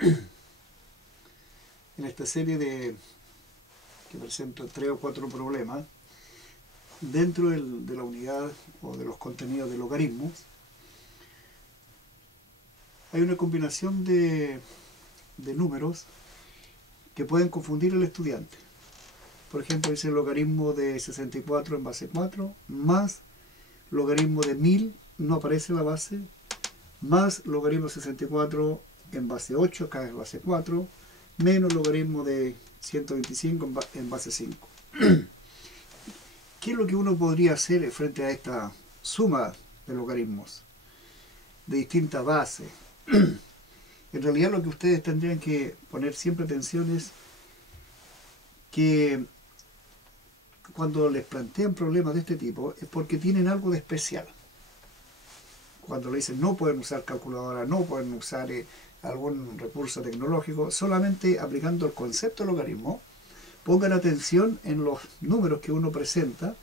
En esta serie que presento 3 o 4 problemas dentro de la unidad o de los contenidos de logaritmos, hay una combinación de números que pueden confundir al estudiante. Por ejemplo, dice logaritmo de 64 en base 4 más logaritmo de 1000, no aparece la base, más logaritmo de 64 en base 8, acá es base 4, menos logaritmo de 125 en base 5. ¿Qué es lo que uno podría hacer frente a esta suma de logaritmos de distintas bases? En realidad lo que ustedes tendrían que poner siempre atención es que cuando les plantean problemas de este tipo es porque tienen algo de especial. Cuando le dicen no pueden usar calculadora, no pueden usar algún recurso tecnológico, solamente aplicando el concepto de logaritmo, pongan atención en los números que uno presenta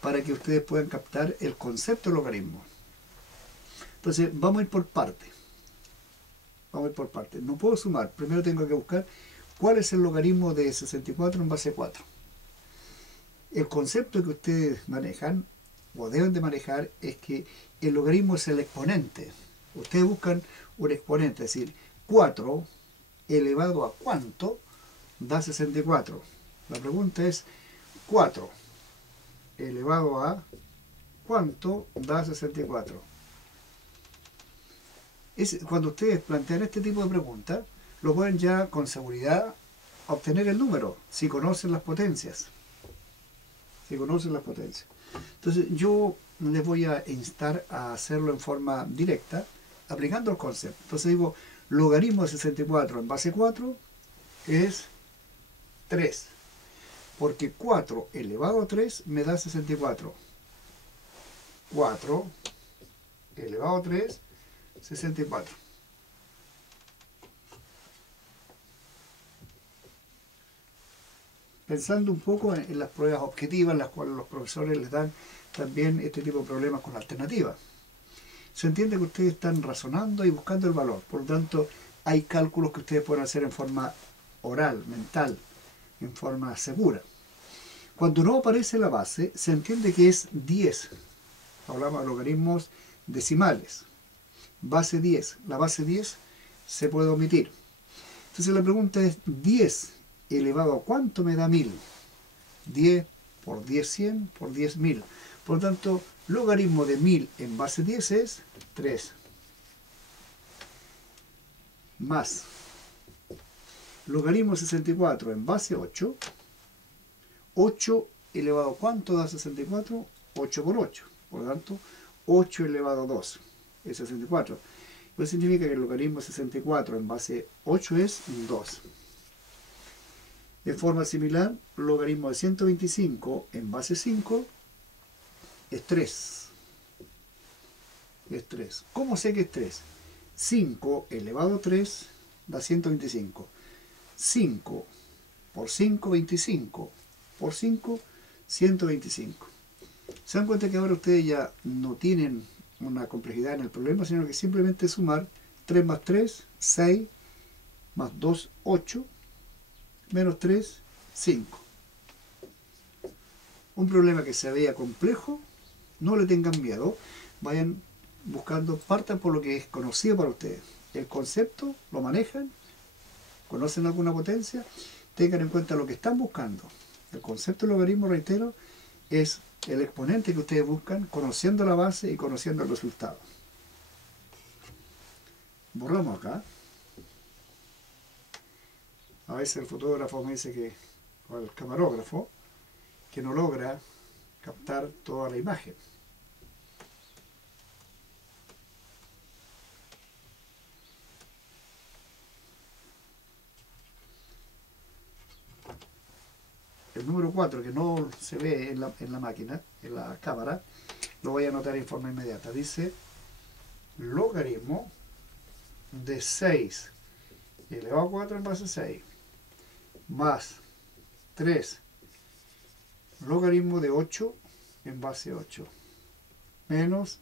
para que ustedes puedan captar el concepto de logaritmo. Entonces, vamos a ir por partes. No puedo sumar. Primero tengo que buscar cuál es el logaritmo de 64 en base 4. El concepto que ustedes manejan o deben de manejar es que el logaritmo es el exponente. Ustedes buscan un exponente, es decir, 4 elevado a cuánto da 64. La pregunta es 4 elevado a cuánto da 64. Cuando ustedes plantean este tipo de preguntas, lo pueden ya con seguridad obtener el número, si conocen las potencias. Entonces yo les voy a instar a hacerlo en forma directa, aplicando el concepto. Entonces digo, logaritmo de 64 en base 4 es 3, porque 4 elevado a 3 me da 64. 4 elevado a 3, 64. Pensando un poco en las pruebas objetivas, en las cuales los profesores les dan también este tipo de problemas con alternativas. Se entiende que ustedes están razonando y buscando el valor. Por lo tanto, hay cálculos que ustedes pueden hacer en forma oral, mental, en forma segura. Cuando no aparece la base, se entiende que es 10. Hablamos de logaritmos decimales. Base 10. La base 10 se puede omitir. Entonces la pregunta es 10 elevado a cuánto me da 1000. 10 por 10, 100 por 10, 1000. Por lo tanto, logaritmo de 1000 en base 10 es 3. Más logaritmo de 64 en base 8. 8 elevado a cuánto da 64? 8 por 8. Por lo tanto, 8 elevado a 2 es 64. Eso significa que el logaritmo de 64 en base 8 es 2. De forma similar, logaritmo de 125 en base 5 es 3. Es 3. ¿Cómo sé que es 3? 5 elevado a 3 da 125. 5 por 5, 25. Por 5, 125. ¿Se dan cuenta que ahora ustedes ya no tienen una complejidad en el problema, sino que simplemente sumar 3 más 3, 6, más 2, 8, menos 3, 5. Un problema que se vea complejo, no le tengan miedo, vayan buscando, partan por lo que es conocido para ustedes. El concepto lo manejan, conocen alguna potencia, tengan en cuenta lo que están buscando. El concepto del logaritmo, reitero, es el exponente que ustedes buscan, conociendo la base y conociendo el resultado. Borramos acá. A veces el fotógrafo me dice que, o el camarógrafo, que no logra captar toda la imagen. El número 4, que no se ve en la máquina, en la cámara, lo voy a anotar en forma inmediata. Dice logaritmo de 6 elevado a 4 en base 6 más 3 logaritmo de 8 en base 8 menos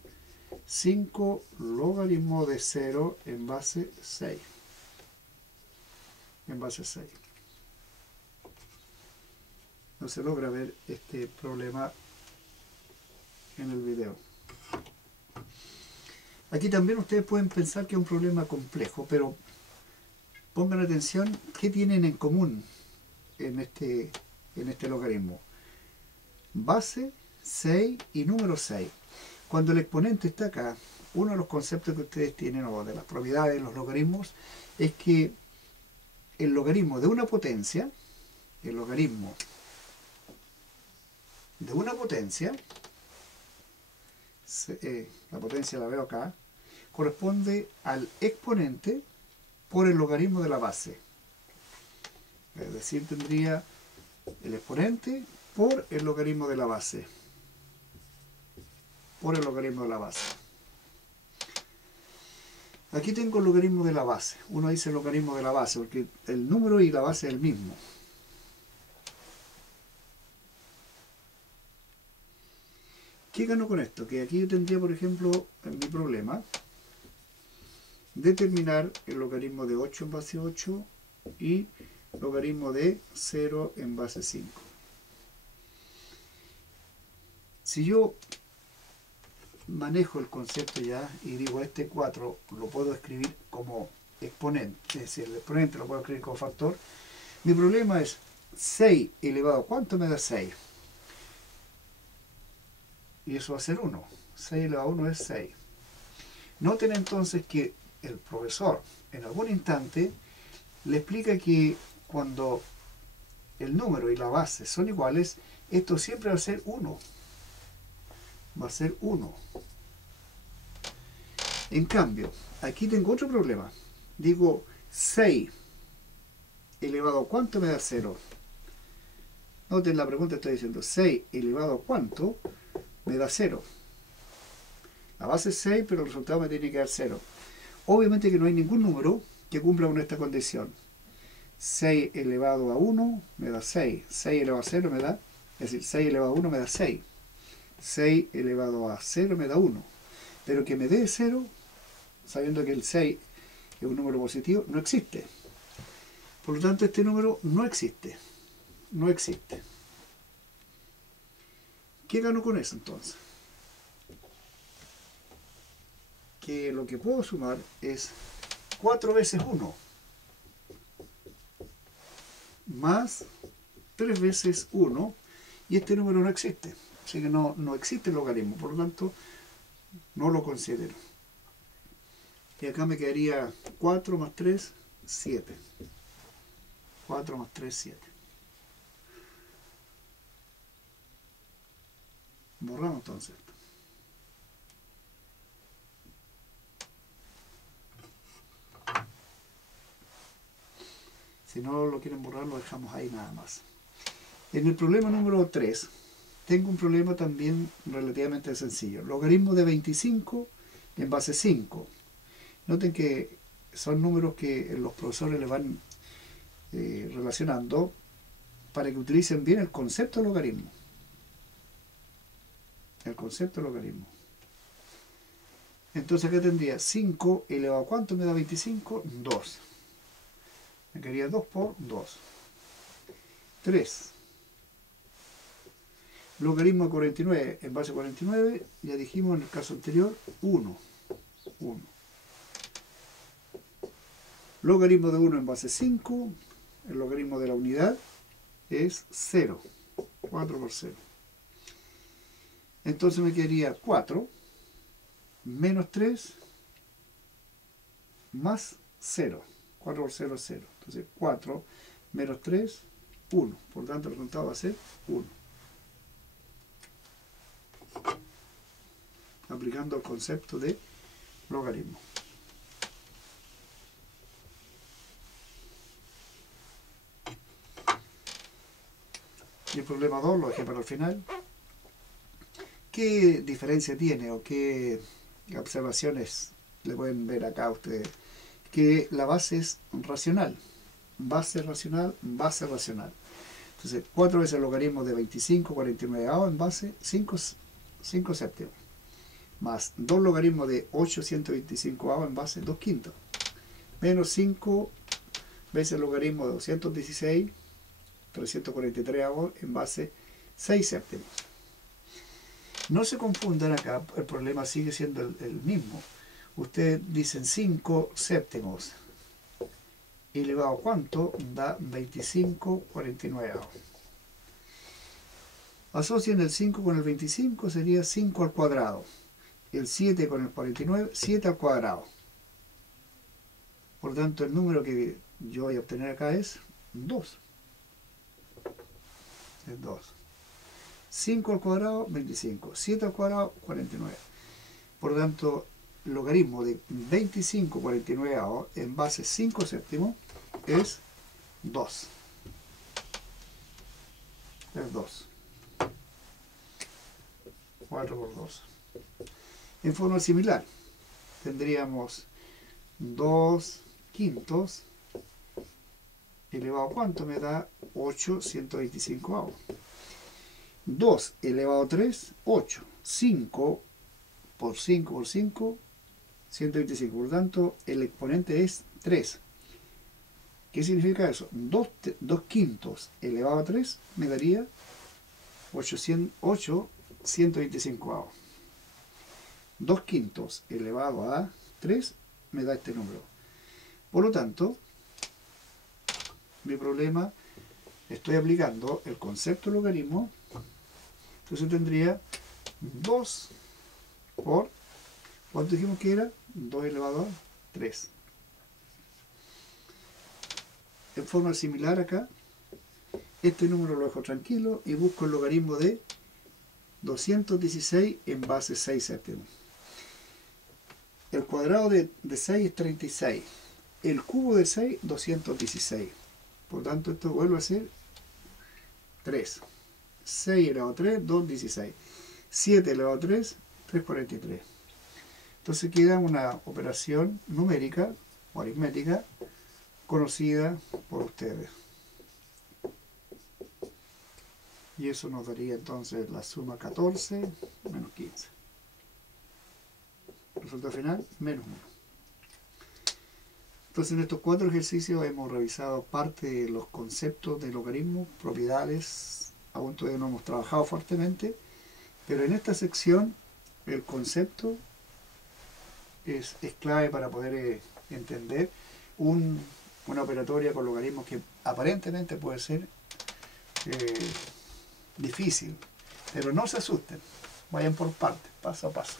5 logaritmo de 0 en base 6. en base 6. No se logra ver este problema en el video. Aquí también ustedes pueden pensar que es un problema complejo, pero pongan atención qué tienen en común en este logaritmo. Base 6 y número 6. Cuando el exponente está acá, uno de los conceptos que ustedes tienen, o de las propiedades de los logaritmos, es que el logaritmo de una potencia, el logaritmo de una potencia, la potencia la veo acá, corresponde al exponente por el logaritmo de la base. Es decir, tendría el exponente por el logaritmo de la base. Por el logaritmo de la base. Aquí tengo el logaritmo de la base. Uno dice el logaritmo de la base porque el número y la base es el mismo. ¿Qué gano con esto? Que aquí yo tendría, por ejemplo, en mi problema, determinar el logaritmo de 8 en base 8 y logaritmo de 0 en base 5. Si yo manejo el concepto ya y digo este 4 lo puedo escribir como exponente, es decir, el exponente lo puedo escribir como factor, mi problema es 6 elevado a ¿cuánto me da 6? Y eso va a ser 1. 6 elevado a 1 es 6. Noten entonces que el profesor en algún instante le explica que cuando el número y la base son iguales, esto siempre va a ser 1. Va a ser 1. En cambio, aquí tengo otro problema. Digo 6 elevado a ¿cuánto me da 0? Noten la pregunta, estoy diciendo 6 elevado a ¿cuánto me da 0? La base es 6, pero el resultado me tiene que dar 0. Obviamente que no hay ningún número que cumpla con esta condición. 6 elevado a 1 me da 6. 6 elevado a 0 me da, es decir, 6 elevado a 1 me da 6. 6 elevado a 0 me da 1. Pero que me dé 0, sabiendo que el 6 es un número positivo, no existe. Por lo tanto, este número no existe. No existe. ¿Qué gano con eso entonces? Que lo que puedo sumar es 4 veces 1 más 3 veces 1 y este número no existe. Así que no existe el logaritmo, por lo tanto no lo considero. Y acá me quedaría 4 más 3, 7. 4 más 3, 7. Borramos entonces esto. Si no lo quieren borrar, lo dejamos ahí nada más. En el problema número 3, tengo un problema también relativamente sencillo. Logaritmo de 25 en base 5. Noten que son números que los profesores les van relacionando para que utilicen bien el concepto de logaritmo. El concepto de logaritmo. Entonces acá tendría 5 elevado a ¿cuánto me da 25? 2. Me quedaría 2 por 2. 3. Logaritmo de 49 en base 49, ya dijimos en el caso anterior, 1. 1. Logaritmo de 1 en base 5, el logaritmo de la unidad es 0. 4 por 0. Entonces me quedaría 4 menos 3 más 0. 4 por 0 es 0. Entonces 4 menos 3, 1. Por lo tanto el resultado va a ser 1. Aplicando el concepto de logaritmo. Y el problema 2 lo dejé para el final. ¿Qué diferencia tiene o qué observaciones le pueden ver acá a ustedes? Que la base es racional. Base racional, base racional. Entonces, 4 veces el logaritmo de 25, 49 en base 5 séptimos. Más 2 logaritmos de 8, 125 en base 2 quintos. Menos 5 veces el logaritmo de 216, 343 en base 6 séptimos. No se confundan acá, el problema sigue siendo el mismo. Ustedes dicen 5 séptimos. Elevado a ¿cuánto? Da 25/49. Asocien el 5 con el 25, sería 5 al cuadrado. El 7 con el 49, 7 al cuadrado. Por tanto, el número que yo voy a obtener acá es 2. Es 2. 5 al cuadrado, 25. 7 al cuadrado, 49. Por lo tanto, el logaritmo de 25/49 en base 5 séptimos es 2. Es 2. 4 por 2. En forma similar, tendríamos 2 quintos elevado a ¿cuánto me da? 8 125. 2 elevado a 3, 8. 5 por 5 por 5, 125. Por lo tanto, el exponente es 3. ¿Qué significa eso? 2 quintos elevado a 3 me daría 8 125. 2 quintos elevado a 3 me da este número. Por lo tanto, mi problema, estoy aplicando el concepto de logaritmo. Entonces tendría 2 por, ¿cuánto dijimos que era? 2 elevado a 3. En forma similar acá, este número lo dejo tranquilo y busco el logaritmo de 216 en base 6 séptimos. El cuadrado de 6 es 36. El cubo de 6, 216. Por tanto, esto vuelve a ser 3. 6 elevado a 3, 216. 7 elevado a 3, 343. Entonces queda una operación numérica o aritmética conocida por ustedes. Y eso nos daría entonces la suma 14 menos 15. Resultado final, menos 1. Entonces en estos 4 ejercicios hemos revisado parte de los conceptos de logaritmo, propiedades, aún todavía no hemos trabajado fuertemente, pero en esta sección el concepto es clave para poder entender una operatoria con logaritmos que aparentemente puede ser difícil, pero no se asusten, vayan por partes, paso a paso.